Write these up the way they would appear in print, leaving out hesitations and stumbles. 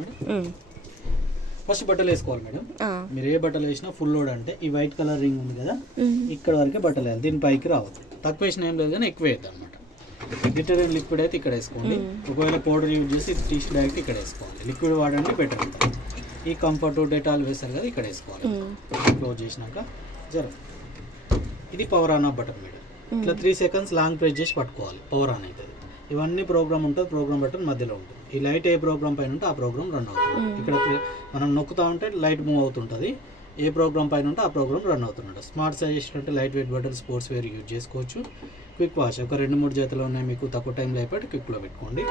Madam. First బట్టలు వేసుకోవాలి madam. మీరు ఏ బట్టలు వేసినా ఫుల్ లోడ్ అంటే ఈ వైట్ కలర్ రింగ్ ఉంది కదా, ఇక్కడ వరకే బట్టలు వేయాలి, దీని పైకి రావద్దు. తక్కువ వేసిన ఏం లేదు కానీ ఎక్కువ వేయద్దు అనమాట. డిటర్జెంట్ లిక్విడ్ అయితే ఇక్కడ వేసుకోండి. ఒకవేళ పౌడర్ యూజ్ చేసి టీషర్ట్ డైరెక్ట్ ఇక్కడ వేసుకోవాలి. లిక్విడ్ వాడండి బెటర్ ఉంటుంది. ఈ కంఫర్ట్ డెటాల్ వేస్తారు కదా ఇక్కడ వేసుకోవాలి. క్లోజ్ చేసినాక ఇది power on off button madam. ఇట్లా 3 seconds లాంగ్ ప్రెస్ చేసి పట్టుకోవాలి, పవర్ ఆన్ అవుతుంది. ఇవన్నీ ప్రోగ్రామ్ ఉంటుంది, ప్రోగ్రామ్ బటన్ మధ్యలో ఉంటుంది. ఈ లైట్ ఏ ప్రోగ్రామ్ పైన ఉంటే ఆ ప్రోగ్రామ్ రన్ అవుతుంది. ఇక్కడ మనం నొక్కుతూ ఉంటే లైట్ మూవ్ అవుతుంటుంది. ఏ ప్రోగ్రామ్ పైన ఉంటే ఆ ప్రోగ్రామ్ రన్ అవుతుంటుంది. స్మార్ట్ సజెషన్ అంటే light weight button, sports wear use చేసుకోవచ్చు. క్విక్ వాష్ ఒక 2-3 జతలు ఉన్నాయి మీకు, తక్కువ టైంలో అయిపోయి క్విక్లో పెట్టుకోండి.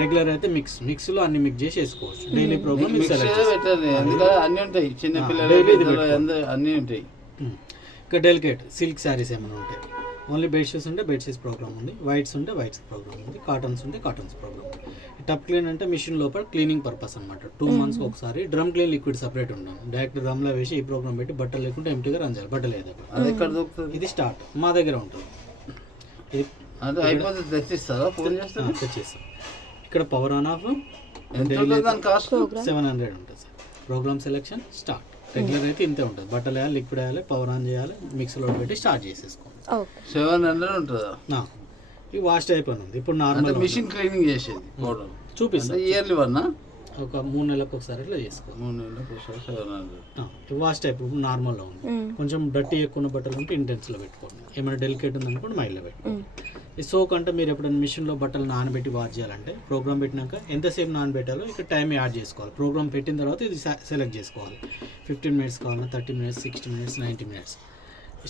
రెగ్యులర్ అయితే మిక్స్లో అన్ని మిక్స్ చేసి వేసుకోవచ్చు. డైలీ ప్రోగ్రామ్ అన్నీ ఉంటాయి, చిన్నపిల్లలు అన్నీ ఉంటాయి. ఇంకా డెలికేట్ సిల్క్ శారీస్ ఏమైనా ఉంటాయి, ఓన్లీ బెడ్షీట్స్ ఉంటే బెడ్షీట్స్ ప్రోగ్రామ్ ఉంది, వైట్స్ ఉంటే వైట్స్ ప్రోగ్రామ్ ఉంది, కాటన్స్ ఉంటే కాటన్స్ ప్రోగ్రామ్ ఉంది. టప్ క్లీన్ అంటే మిషన్ లోపల క్లీనింగ్ పర్పస్ అనమాట. 2 months ఒకసారి డ్రమ్ క్లీన్ లిక్విడ్ సపరేట్ ఉంటాం. డైరెక్ట్ డ్రమ్లో వేసి ఈ ప్రోగ్రామ్ పెట్టి బట్టలు లేకుంటే ఎంటీగా రన్ చేయాలి. బట్టలు లేదు ఇది స్టార్ట్ మా దగ్గర ఉంటుంది. ఇది తెచ్చిస్తారా? ఫోన్ చేస్తాం. ఇక్కడ పవర్ ఆన్ ఆఫ్ 700 ఉంటుంది sir. Program selection start. Regular అయితే ఇంతే ఉంటుంది. బట్టలు వేయాలి, లిక్విడ్ వేయాలి, పవర్ ఆన్ చేయాలి, మిక్సర్లో పెట్టి స్టార్ట్ చేసేసుకోండి. 700 ఉంటుందా? ఈ వాష్ టైప్ అని ఉంది. ఇప్పుడు నార్మల్ మిషన్ క్లీనింగ్ చేసేది చూపిస్తాను. ఇయర్లీ ఒక 3 నెలలకు ఒకసారి ఇట్లా చేసుకోవాలి. 3 నెలలకు ఒకసారి 700. వాష్ టైప్ ఇప్పుడు నార్మల్లో ఉంది. కొంచెం డర్టీ ఎక్కువ ఉన్న బట్టలు ఉంటే ఇంటెన్స్లో పెట్టుకోండి. ఏమైనా డెలికేట్ ఉందనుకోండి మైల్లో పెట్టుకోండి. ఈ సోక్ అంటే మీరు ఎప్పుడైనా మిషన్లో బట్టలు నానబెట్టి వాష్ చేయాలంటే ప్రోగ్రామ్ పెట్టినాక ఎంతసేపు నానబెట్టాలో ఇక్కడ టైం యాడ్ చేసుకోవాలి. ప్రోగ్రామ్ పెట్టిన తర్వాత ఇది సెలెక్ట్ చేసుకోవాలి. 15 minutes కావాలన్నా, 30 minutes, 60 minutes, 90 minutes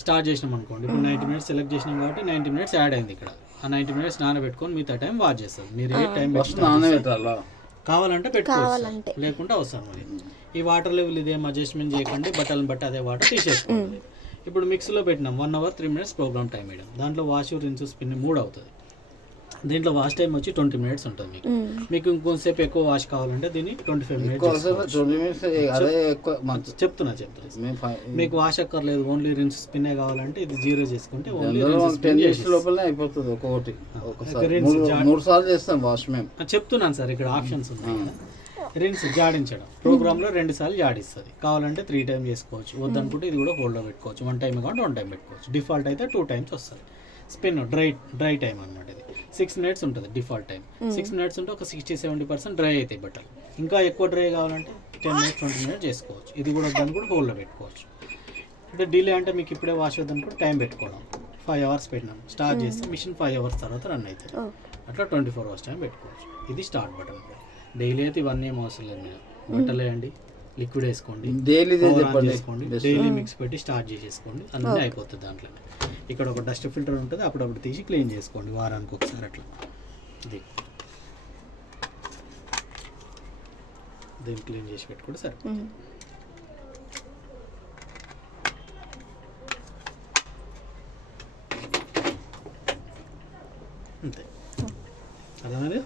స్టార్ట్ చేసినాం అనుకోండి. ఇప్పుడు 90 minutes సెలెక్ట్ చేసినాం కాబట్టి 90 minutes యాడ్ అయింది ఇక్కడ. ఆ 90 minutes నానబెట్టుకొని మిగతా టైం వాష్ చేస్తారు. మీరు ఏ టైం కావాలంటే పెట్టుకోవచ్చు, లేకుంటే అవసరం లేదు. ఈ వాటర్ లెవెల్ ఇదేం అడ్జస్ట్మెంట్ చేయకండి, బట్టలను బట్టి అదే వాటర్ తీసేసుకోండి. ఇప్పుడు మిక్స్లో పెట్టినాం 1 hour 3 minutes ప్రోగ్రామ్ టైం వేయడం. దాంట్లో వాష్, రిన్స్, స్పిన్ 3 అవుతుంది. దీంట్లో వాష్ టైం వచ్చి 20 minutes ఉంటుంది. మీకు ఇంకొంతసేపు ఎక్కువ వాష్ కావాలంటే దీన్ని 25 minutes చెప్తున్నా. మీకు వాష్ అక్కర్లేదు, ఓన్లీ రిన్స్ స్పిన్నే కావాలంటే ఇది 0 చేసుకుంటే ఓన్లీ లోపలనే అయిపోతుంది. ఒక్కొక్కటి 3 సార్లు చేస్తాం వాష్. మేము చెప్తున్నాను సార్, ఇక్కడ ఆప్షన్స్ ఉన్నాయి కదా. రిన్స్ జాడించడం ప్రోగ్రామ్లో 2 సార్లు జాడిస్తుంది. కావాలంటే 3 times చేసుకోవచ్చు. వద్దనుకుంటే ఇది కూడా హోల్డ్లో పెట్టుకోవచ్చు. 1 time కాబట్టి 1 time పెట్టుకోవచ్చు. డిఫాల్ట్ అయితే 2 times వస్తుంది. స్పిన్ డ్రై టైం అనమాట. ఇది 6 minutes ఉంటుంది డిఫాల్ట్ టైం. 6 minutes ఉంటే ఒక 60-70% డ్రై అవుతాయి బట్టలు. ఇంకా ఎక్కువ డ్రై కావాలంటే 10 minutes 20 minutes చేసుకోవచ్చు. ఇది కూడా వద్దని కూడా హోల్డ్లో పెట్టుకోవచ్చు. అంటే డిలే అంటే మీకు ఇప్పుడే వాష్ వద్దనుకుంటే టైం పెట్టుకోవడం. 5 hours పెట్టినాం, స్టార్ట్ చేస్తే మిషన్ 5 hours తర్వాత రన్ అవుతుంది. అట్లా 24 hours టైం పెట్టుకోవచ్చు. ఇది స్టార్ట్ బటన్. డైలీ అయితే ఇవన్నీ ఏం అవసరం లేదు. మీరు బట్టలు వేయండి, లిక్విడ్ వేసుకోండి, చేసుకోండి, డైలీ మిక్స్ పెట్టి స్టార్ట్ చేసేసుకోండి, అన్నీ అయిపోతుంది. దాంట్లో ఇక్కడ ఒక డస్ట్ ఫిల్టర్ ఉంటుంది, అప్పుడప్పుడు తీసి క్లీన్ చేసుకోండి వారానికి ఒకసారి. అట్లా దీన్ని క్లీన్ చేసి పెట్టుకుంటే సరే. అంతే, అర్థమైంది.